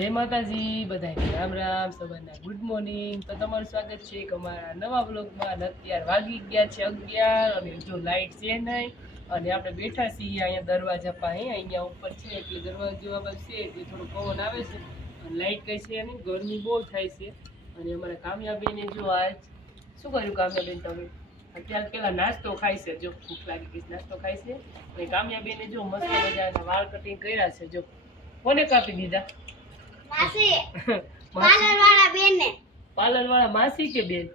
જય માતાજી બધાને રામ રામ સવારના ગુડ મોર્નિંગ। તો તમારું સ્વાગત છે એક અમારા નવા બ્લોગમાં। અત્યારે વાગી ગયા છે 11 અને જો લાઇટ છે નહીં અને આપણે બેઠા છીએ અહીંયા દરવાજા પાસે। અહીંયા ઉપર છે એટલે દરવાજો આ બાજુ છે એટલે થોડો પવન આવે છે અને લાઇટ કઈ છે નહીં, ગરમી બહુ થાય છે। અને અમારા કામયાબેને જો આજ શું કર્યું કામયાબેન તમે? અત્યારે પેલા નાસ્તો ખાય છે, જો ભૂખ લાગી ગઈ નાસ્તો ખાય છે। અને કામયાબેને જો મસ્ત મજાના વાળ કટિંગ કર્યા છે। જો કોને કાપી દીધા? માસી પાર્લર વાળા બેન ને। પાર્લર વાળા માસી કે બેન?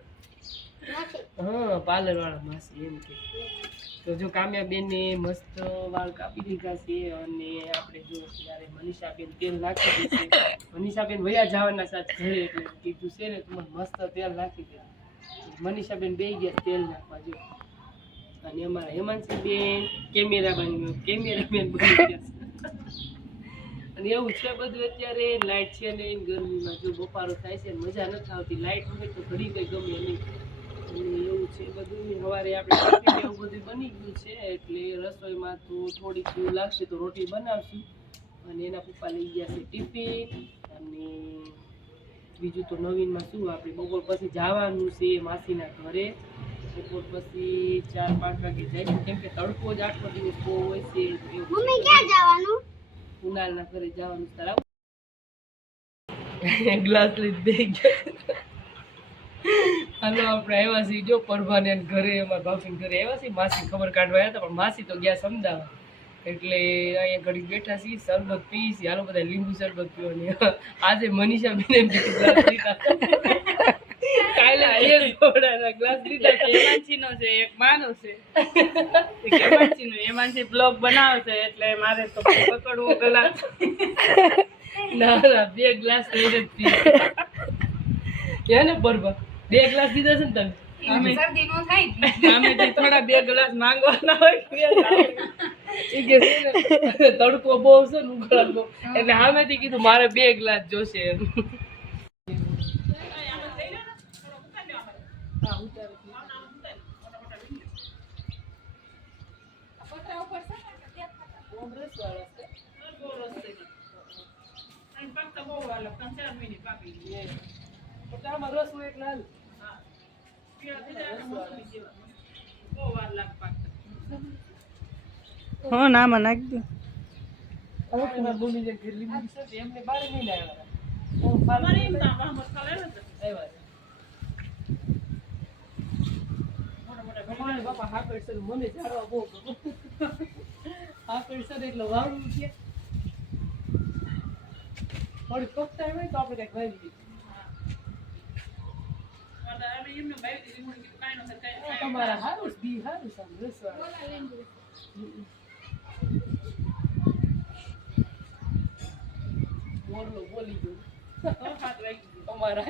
માસી। હા પાર્લર વાળા માસી એમ કે। તો જો કામ્યાબેન ને મસ્ત વાળ કાપી દીધા છે અને આપણે જો ત્યારે મનીષાબેન તેલ નાખી દીધું છે। મનીષાબેન વયા જવાના સાથ ઘરે એટલે કીધું છે ને તમારે મસ્ત તેલ નાખી દે। મનીષાબેન બેસી ગયા તેલ નાખવા જો। અને અમારા હેમાંશીબેન કેમેરામેન બની ગયા છે। અને એવું છે બધું અત્યારે લાઇટ છે ને ગરમીમાં જો બફારો થાય છે મજા નથી આવતી। લાઇટ હોય તો ઘડી કઈ ગમે નહીં અને એવું છે બધું। સવારે આપણે ટિફિન એવું બધું બની ગયું છે એટલે રસોઈમાં તો થોડીક વાર લાગશે તો રોટલી બનાવશું। અને એના પપ્પા લઈ ગયા છે ટિફિન। અને બીજું તો નવીનમાં શું આપણે બપોર પછી જવાનું છે માસીના ઘરે। બપોર પછી 4-5 વાગે જઈશું કેમ કે તડકો જ આખો દિવસ બહુ હોય છે। મમ્મી ક્યાં જવાનું? ઉનાળના ઘરે જવાનું તારા ગ્લાસ લઈ દે ગયા। હાલો આપણે આવ્યા છીએ જો પરભાને ઘરે, અમારા ભાભીને ઘરે આવ્યા છીએ। માસી ખબર કાઢવા આવ્યા હતા પણ માસી તો ગયા સમજાવવા એટલે અહીંયા ઘડી બેઠા છીએ, શરબત પી છીએ। હાલો બધા લીંબુ શરબત પીવાની। આજે મનીષાબેન ગ્લાસ લીધા, કાલે એક થોડાના ગ્લાસ લીધા। હેમાંશીનો છે એક માનો છે હેમાંશીનો હેમાંશી બ્લોગ બનાવે છે એટલે મારે તો પકડવો ગ્લાસ। ના ના 2 ગ્લાસ લઈને જ પી ક્યાં ને પરભા 2 ગ્લાસ દીધા છે ને તમે? અમે થોડા 2 ગ્લાસ માંગવાના હોય તડકો બહુ છે ને ઉઘાડ બહુ એટલે સામેથી કીધું મારે 2 ગ્લાસ જોશે એમ। હા નામાં નાખી દો। એમને બાર નહીં આવ્યા બાપા હા કરશે મને જાડવા બહુ હા કરશે એટલે વાળું છે થોડી કપતા હોય તો આપણે કઈક વાવી દઈએ। તમારા હારું બી હારું સારું બોલો બોલી ગયું અમારા